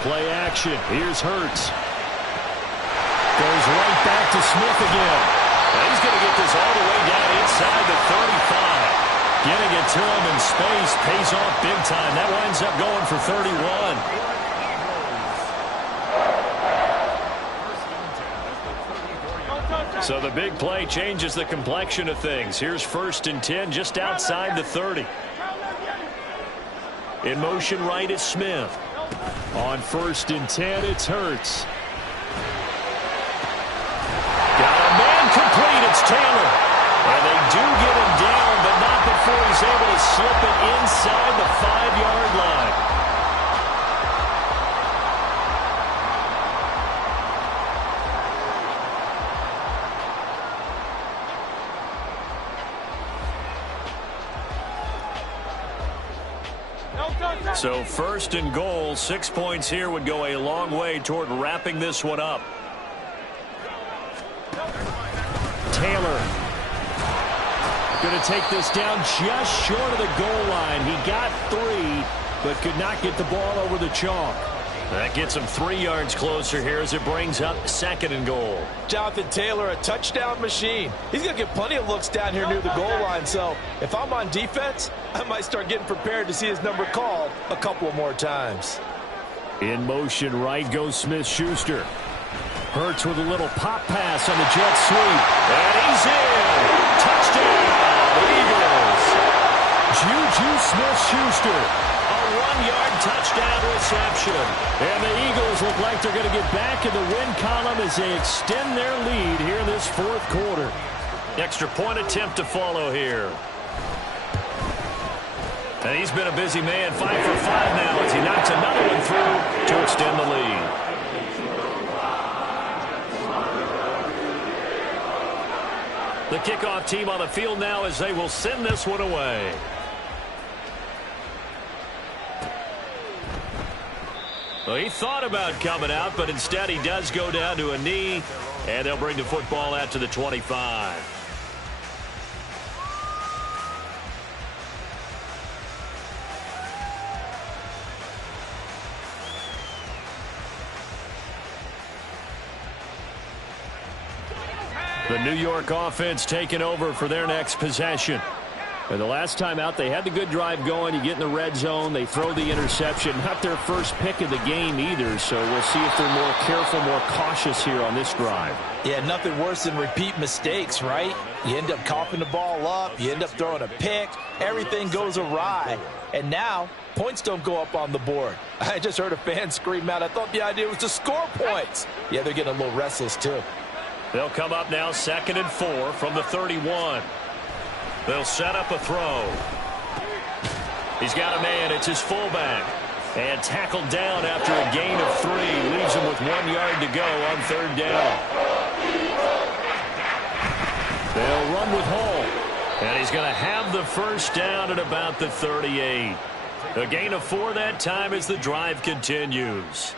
Play action. Here's Hurts. Goes right back to Smith again. And he's going to get this all the way down inside the 35. Getting it to him in space pays off big time. That winds up going for 31. So the big play changes the complexion of things. Here's 1st and 10 just outside the 30. In motion right is Smith. On 1st and 10, it's Hurts. Got a man complete. It's Taylor. And they do get him down, but not before he's able to slip it inside the 5-yard line. So 1st and goal, 6 points here would go a long way toward wrapping this one up. Taylor going to take this down just short of the goal line. He got 3, but could not get the ball over the chalk. That gets him 3 yards closer here as it brings up 2nd and goal. Jonathan Taylor, a touchdown machine. He's going to get plenty of looks down here near the goal line. So if I'm on defense, I might start getting prepared to see his number called a couple of more times. In motion right goes Smith-Schuster. Hurts with a little pop pass on the jet sweep. And he's in. Touchdown, Eagles. Juju Smith-Schuster. A 1-yard touchdown reception. And the Eagles look like they're going to get back in the win column as they extend their lead here in this 4th quarter. Extra point attempt to follow here. And he's been a busy man, 5 for 5 now as he knocks another one through to extend the lead. The kickoff team on the field now as they will send this one away. Well, he thought about coming out, but instead he does go down to a knee, and they'll bring the football out to the 25. The New York offense taking over for their next possession. And the last time out, they had the good drive going. You get in the red zone, they throw the interception. Not their first pick of the game either, so we'll see if they're more careful, more cautious here on this drive. Yeah, nothing worse than repeat mistakes, right? You end up coughing the ball up, you end up throwing a pick, everything goes awry, and now points don't go up on the board. I just heard a fan scream out, I thought the idea was to score points. Yeah, they're getting a little restless too. They'll come up now 2nd and 4 from the 31. They'll set up a throw. He's got a man. It's his fullback. And tackled down after a gain of 3. Leaves him with 1 yard to go on 3rd down. They'll run with Hall. And he's going to have the first down at about the 38. A gain of 4 that time as the drive continues.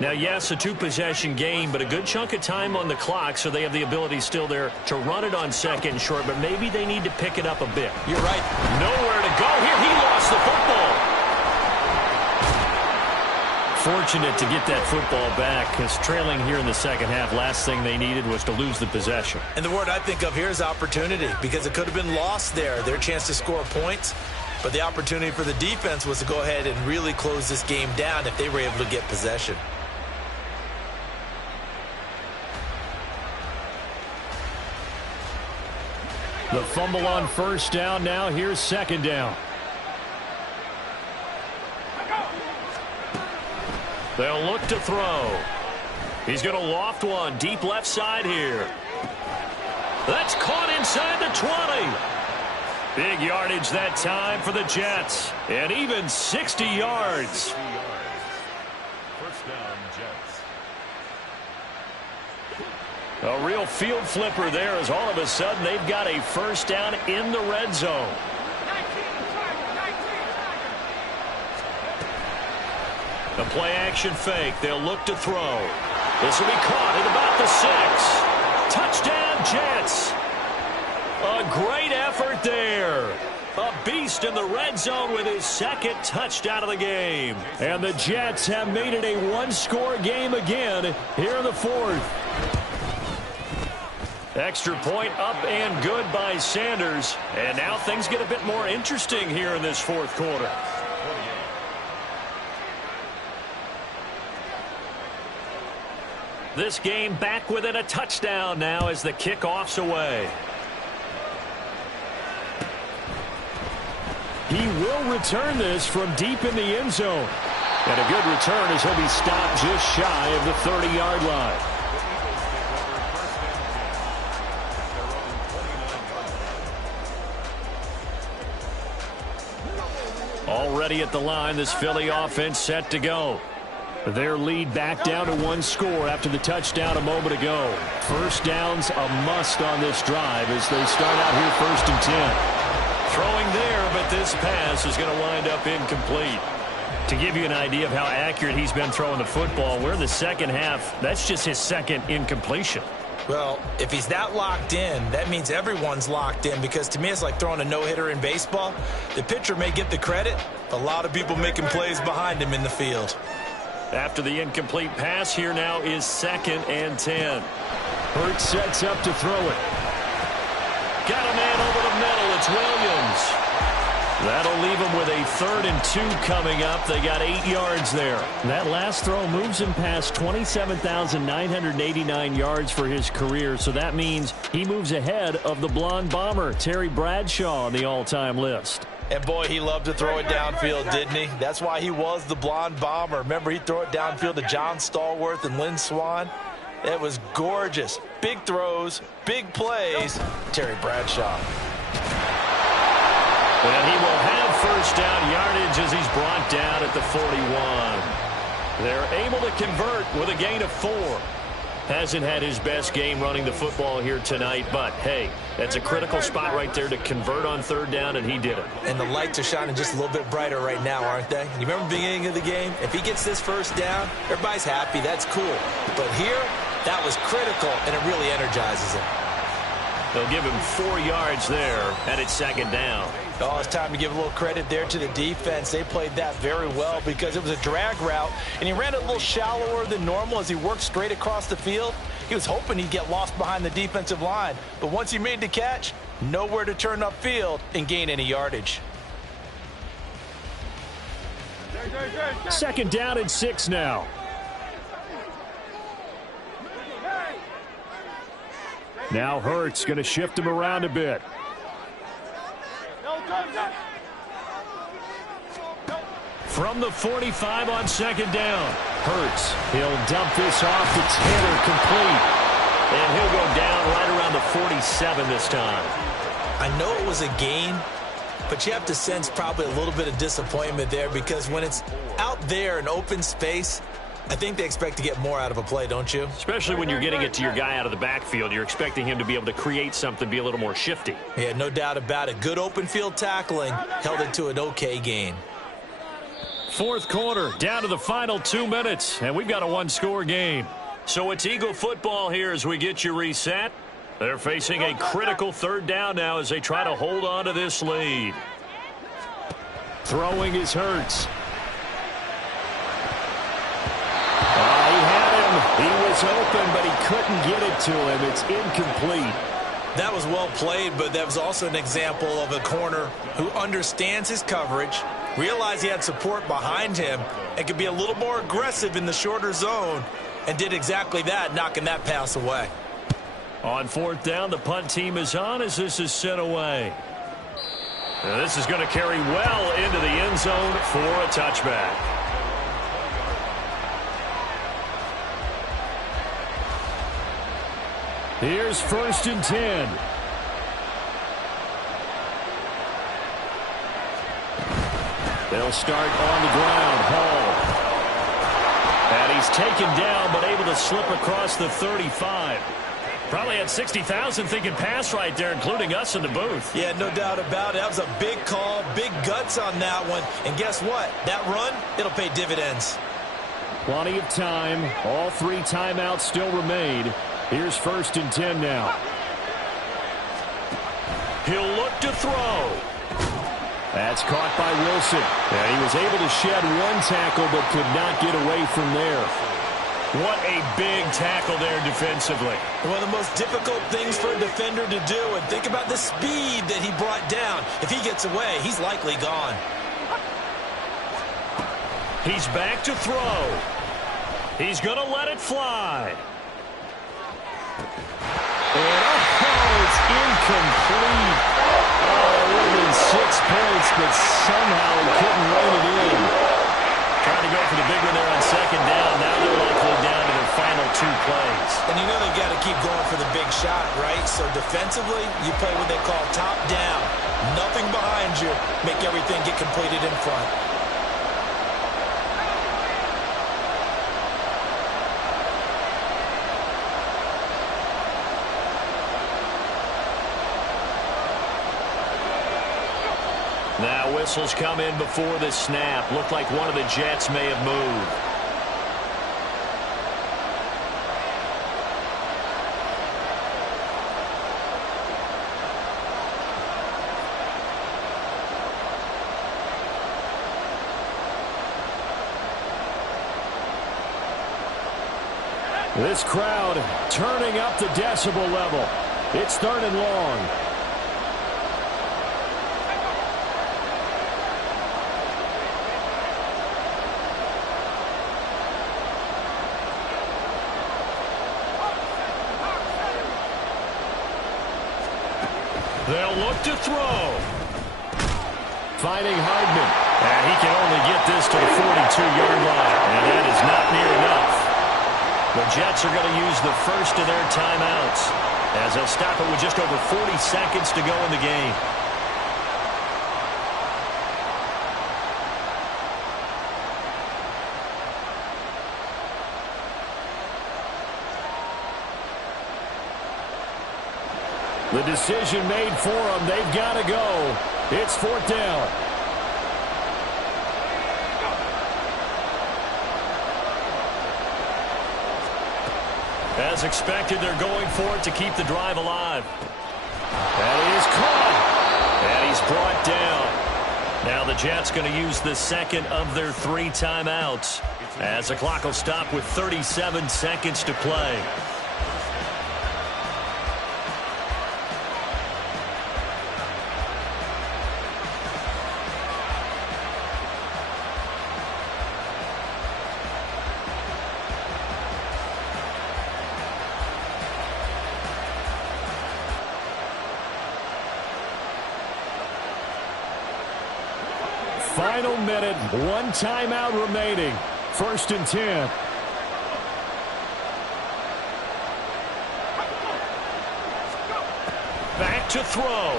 Now, yes, a 2-possession game, but a good chunk of time on the clock, so they have the ability still there to run it on 2nd and short, but maybe they need to pick it up a bit. You're right. Nowhere to go here. He lost the football. Fortunate to get that football back, because trailing here in the second half, last thing they needed was to lose the possession. And the word I think of here is opportunity, because it could have been lost there, their chance to score points. But the opportunity for the defense was to go ahead and really close this game down if they were able to get possession. The fumble on 1st down. Now here's 2nd down. They'll look to throw. He's going to loft one deep left side here. That's caught inside the 20. Big yardage that time for the Jets. And even 60 yards. First down, Jets. A real field flipper there as all of a sudden they've got a first down in the red zone. The play action fake. They'll look to throw. This will be caught at about the 6. Touchdown Jets. A great effort there. A beast in the red zone with his 2nd touchdown of the game. And the Jets have made it a 1-score game again here in the 4th. Extra point up and good by Sanders. And now things get a bit more interesting here in this 4th quarter. This game back within a touchdown now as the kickoff's away. He will return this from deep in the end zone. And a good return as he'll be stopped just shy of the 30-yard line. Already at the line, this Philly offense set to go. Their lead back down to 1 score after the touchdown a moment ago. First down's a must on this drive as they start out here 1st and 10. Throwing there, but this pass is going to wind up incomplete. To give you an idea of how accurate he's been throwing the football, we're in the second half. That's just his 2nd incompletion. Well, if he's that locked in, that means everyone's locked in, because to me it's like throwing a no-hitter in baseball. The pitcher may get the credit, a lot of people making plays behind him in the field. After the incomplete pass, here now is 2nd and 10. Hurts sets up to throw it. Got a man over the middle. It's Williams. That'll leave him with a 3rd and 2 coming up. They got 8 yards there. That last throw moves him past 27,989 yards for his career, so that means he moves ahead of the blonde bomber, Terry Bradshaw, on the all-time list. And boy, he loved to throw it downfield, didn't he? That's why he was the blonde bomber. Remember, he'd throw it downfield to John Stallworth and Lynn Swann. It was gorgeous. Big throws, big plays. Terry Bradshaw. And he will have first down yardage as he's brought down at the 41. They're able to convert with a gain of 4. Hasn't had his best game running the football here tonight, but hey, that's a critical spot right there to convert on 3rd down, and he did it. And the lights are shining just a little bit brighter right now, aren't they? You remember the beginning of the game? If he gets this first down, everybody's happy. That's cool. But here, that was critical, and it really energizes him. They'll give him 4 yards there, and it's second down. Oh, it's time to give a little credit there to the defense. They played that very well because it was a drag route, and he ran it a little shallower than normal as he worked straight across the field. He was hoping he'd get lost behind the defensive line, but once he made the catch, nowhere to turn upfield and gain any yardage. Second down and 6 now. Now Hurts going to shift him around a bit. From the 45 on second down. Hurts, he'll dump this off to Taylor, complete. And he'll go down right around the 47 this time. I know it was a gain, but you have to sense probably a little bit of disappointment there because when it's out there in open space, I think they expect to get more out of a play, don't you? Especially when you're getting it to your guy out of the backfield. You're expecting him to be able to create something, be a little more shifty. Yeah, no doubt about it. Good open field tackling held it to an okay gain. Fourth quarter, down to the final 2 minutes, and we've got a one-score game. So it's Eagle football here as we get you reset. They're facing a critical third down now as they try to hold on to this lead. Throwing is Hurts. He had him. He was open, but he couldn't get it to him. It's incomplete. That was well played, but that was also an example of a corner who understands his coverage, realized he had support behind him, and could be a little more aggressive in the shorter zone, and did exactly that, knocking that pass away. On fourth down, the punt team is on as this is sent away. Now this is going to carry well into the end zone for a touchback. Here's 1st and 10. They'll start on the ground. Hall. And he's taken down, but able to slip across the 35. Probably had 60,000 thinking pass right there, including us in the booth. Yeah, no doubt about it. That was a big call, big guts on that one. And guess what? That run, it'll pay dividends. Plenty of time. All 3 timeouts still remain. Here's 1st and 10 now. He'll look to throw. That's caught by Wilson. And he was able to shed 1 tackle but could not get away from there. What a big tackle there defensively. One of the most difficult things for a defender to do. And think about the speed that he brought down. If he gets away, he's likely gone. He's back to throw. He's going to let it fly. And it's incomplete. Oh, it would have been 6 points, but somehow he couldn't rein it in. Trying to go for the big one there on second down. Now they're likely down to their final 2 plays. And you know they've got to keep going for the big shot, right? So defensively, you play what they call top down. Nothing behind you. Make everything get completed in front. Now whistles come in before the snap. Looked like one of the Jets may have moved. This crowd turning up the decibel level. It's 3rd and long. They'll look to throw. Finding Hardman. And he can only get this to the 42-yard line. And that is not near enough. The Jets are going to use the first of their timeouts as they'll stop it with just over 40 seconds to go in the game. The decision made for them. They've got to go. It's 4th down. As expected, they're going for it to keep the drive alive. That is caught. And he's brought down. Now the Jets going to use the second of their 3 timeouts as the clock will stop with 37 seconds to play. Final minute, 1 timeout remaining. 1st and 10. Back to throw.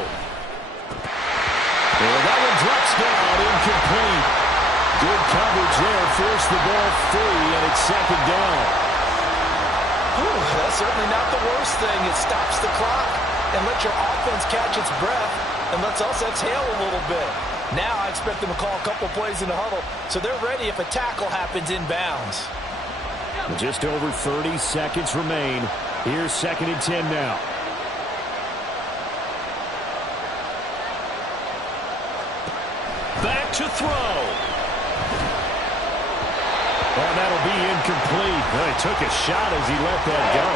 And that one drops down, incomplete. Good coverage there, forced the ball free, and it's 2nd down. That's certainly not the worst thing. It stops the clock and lets your offense catch its breath and lets us exhale a little bit. Now I expect them to call a couple plays in the huddle, so they're ready if a tackle happens inbounds. Just over 30 seconds remain. Here's 2nd and 10 now. Back to throw. Oh, that'll be incomplete. Well, he took a shot as he let that go.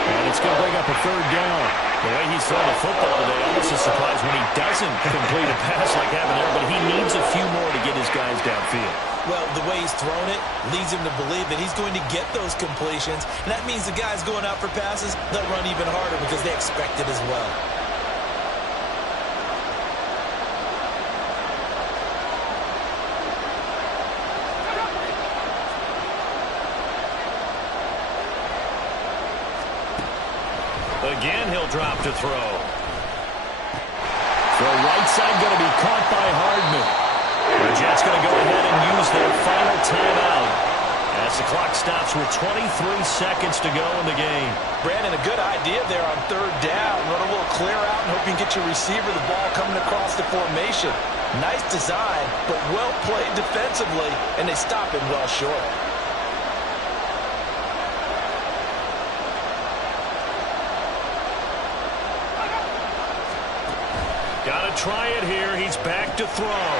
And it's going to bring up a 3rd down. The way he's throwing the football today, almost a surprise when he doesn't complete a pass like having there, but he needs a few more to get his guys downfield. Well, the way he's thrown it leads him to believe that he's going to get those completions, and that means the guys going out for passes, they'll run even harder because they expect it as well. Again, he'll drop to throw. The right side going to be caught by Hardman. The Jets going to go ahead and use their final timeout as the clock stops with 23 seconds to go in the game. Brandon, a good idea there on 3rd down. Run a little clear out and hope you can get your receiver the ball coming across the formation. Nice design, but well played defensively, and they stop him well short. Got to try it here. He's back to throw.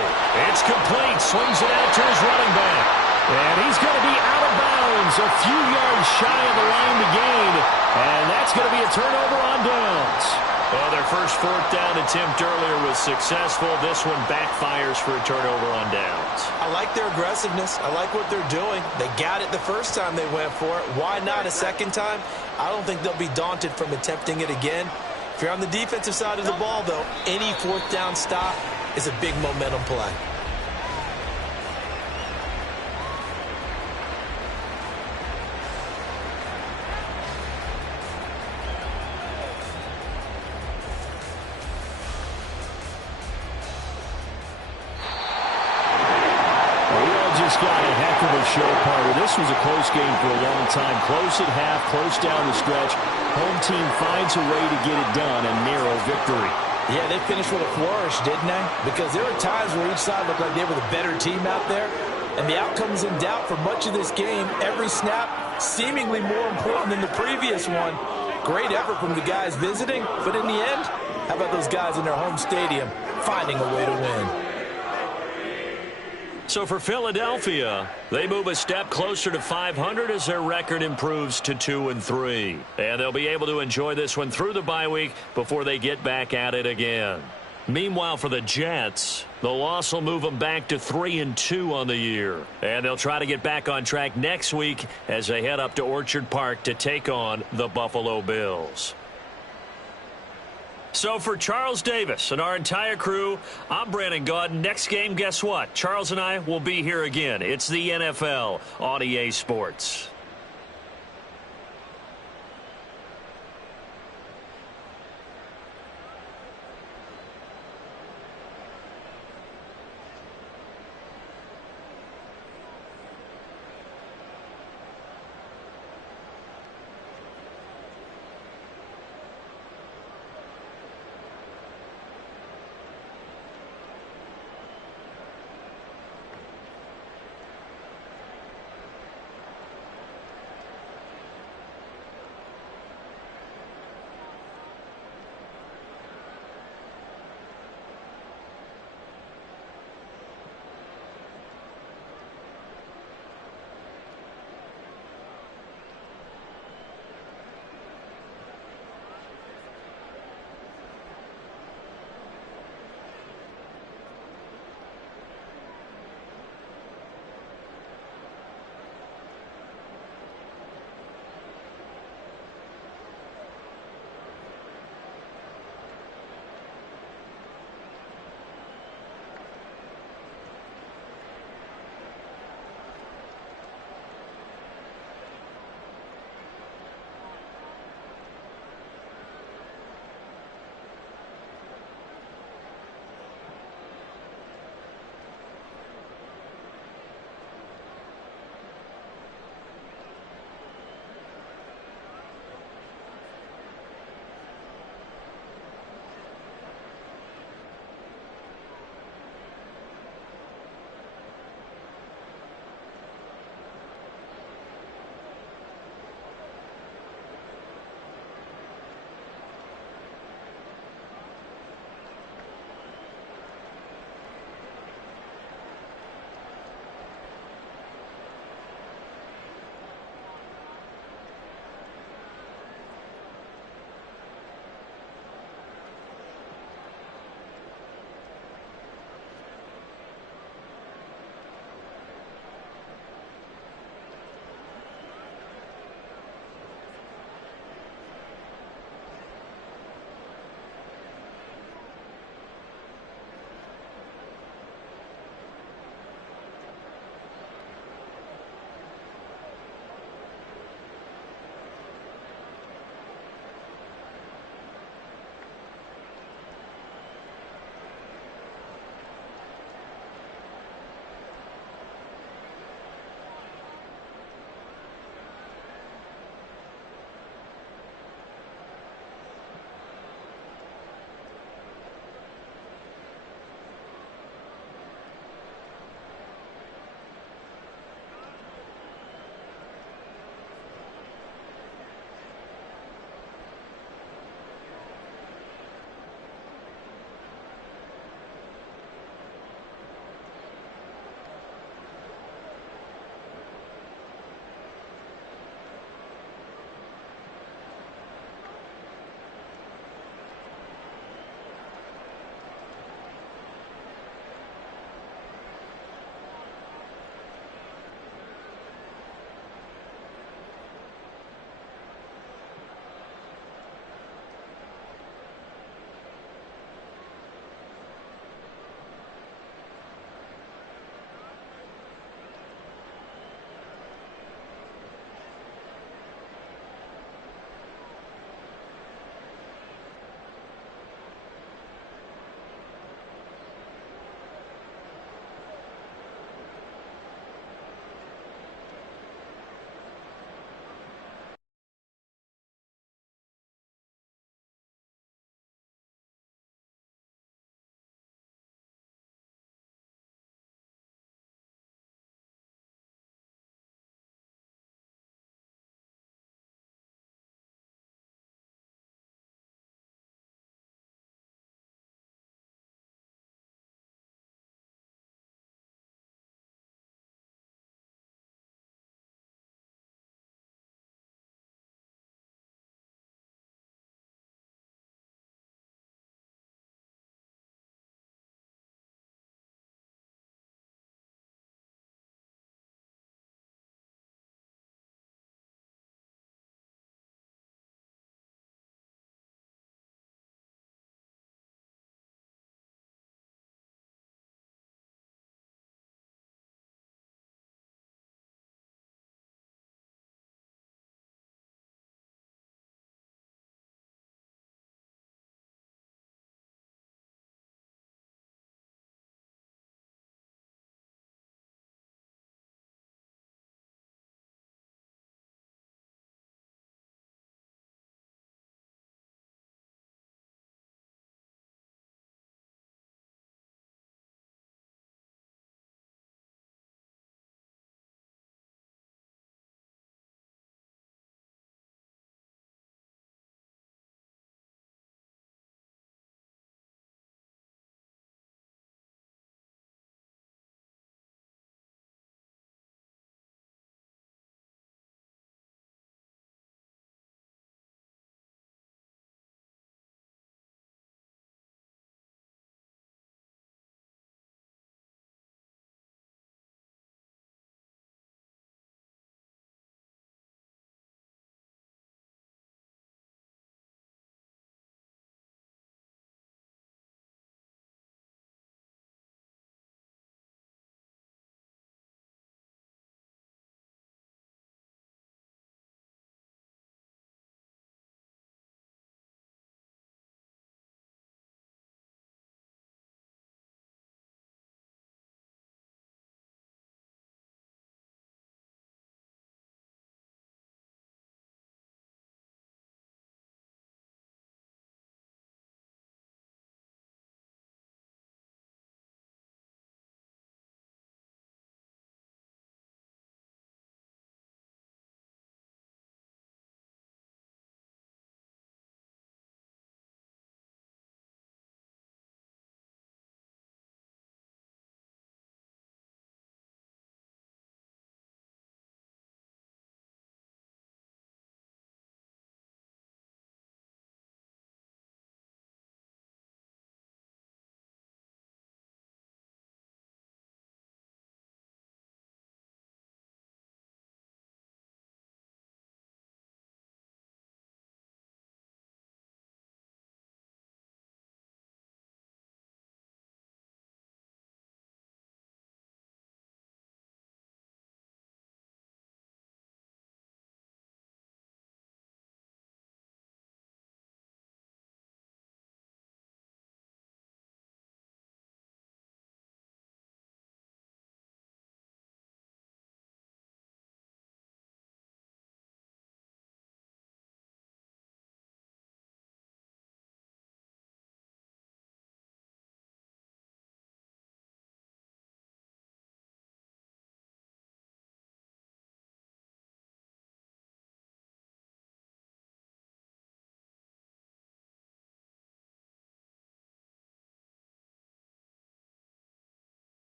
It's complete. Swings it out to his running back. And he's going to be out of bounds. A few yards shy of the line to gain. And that's going to be a turnover on downs. Well, their first 4th down attempt earlier was successful. This one backfires for a turnover on downs. I like their aggressiveness. I like what they're doing. They got it the first time they went for it. Why not a second time? I don't think they'll be daunted from attempting it again. If you're on the defensive side of the ball, though, any 4th down stop is a big momentum play. Got a heck of a show, Carter. This was a close game for a long time. Close at half, close down the stretch. Home team finds a way to get it done, a narrow victory. Yeah, they finished with a flourish, didn't they? Because there were times where each side looked like they were the better team out there, and the outcome's in doubt for much of this game. Every snap seemingly more important than the previous one. Great effort from the guys visiting, but in the end, how about those guys in their home stadium finding a way to win? So for Philadelphia, they move a step closer to 500 as their record improves to 2-3. And they'll be able to enjoy this one through the bye week before they get back at it again. Meanwhile, for the Jets, the loss will move them back to 3-2 on the year. And they'll try to get back on track next week as they head up to Orchard Park to take on the Buffalo Bills. So for Charles Davis and our entire crew, I'm Brandon Gaudin. Next game, guess what? Charles and I will be here again. It's the NFL on EA Sports.